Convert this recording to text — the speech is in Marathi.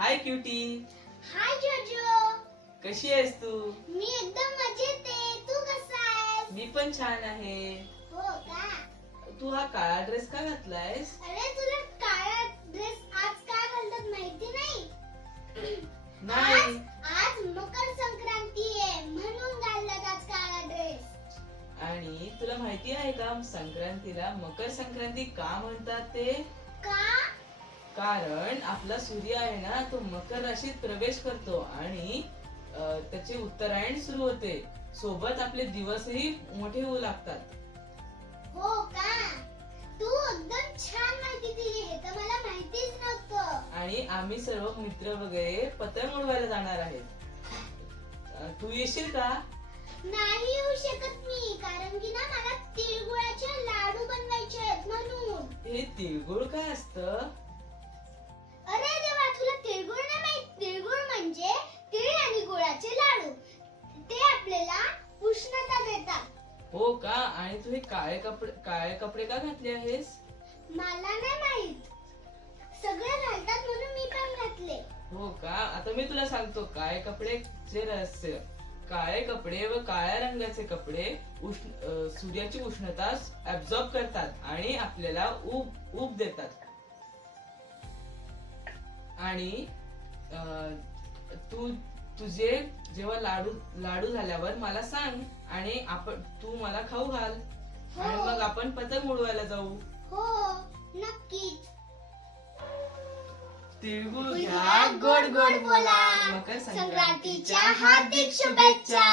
हाय क्यूटी. हाय जोजो. कशी आहेस तू? मी एकदम मजेत आहे. तू कसा आहेस? मी पण छान आहे. हो का? तू हा काळा ड्रेस का घातलायस? अरे तुला काळा ड्रेस आज का घालतात माहिती नाही? नाही. आज मकर संक्रांती आहे म्हणून घालतात आज काळा ड्रेस. आणि तुला माहिती आहे का संक्रांतीला मकर संक्रांती का म्हणतात ते? का? कारण आपला सूर्य आहे ना तो मकर राशीत प्रवेश करतो आणि त्याचे उत्तरायण सुरू होते. सोबत आपले दिवसही मोठे होऊ लागतात. हो का? तू एकदम छान माहिती दिली. हे तर मला माहितीच नव्हतं. आणि आम्ही सर्व मित्र वगैरे पतंग उडवायला जाणार आहेत. तू येशील का? नाही येऊ शकत मी, कारण की ना मला तिळगुळाचे लाडू बनवायचे आहेत म्हणून. हे तिळगुळ काय असतं? अरे देवा, तुला तिळगुळ नाही माहित? तिळगुळ म्हणजे तीळ आणि गुळाचे लाडू. ते आपल्याला उष्णता देतात. हो का? आणि तू हे काळे कपडे का घातले आहेस? मला नाही माहित. सगळे घालतात म्हणून मी पण घातले. हो का? आता मी तुला सांगतो काळे कपडेचे रहस्य. काळे कपडे व काळ्या रंगाचे कपडे सूर्याची उष्णता ऍब्सॉर्ब करतात आणि आपल्याला ऊब देतात. आणि तुझे जेव्हा लाडू झाल्यावर मला सांग आणि तू मला खाऊ घाल. हो. आणि मग आपण पतंग उडवायला जाऊ. हो, नक्कीच. तिळगुळ घ्या, गोड गोड बोला. मकर संक्रांतीच्या हार्दिक शुभेच्छा.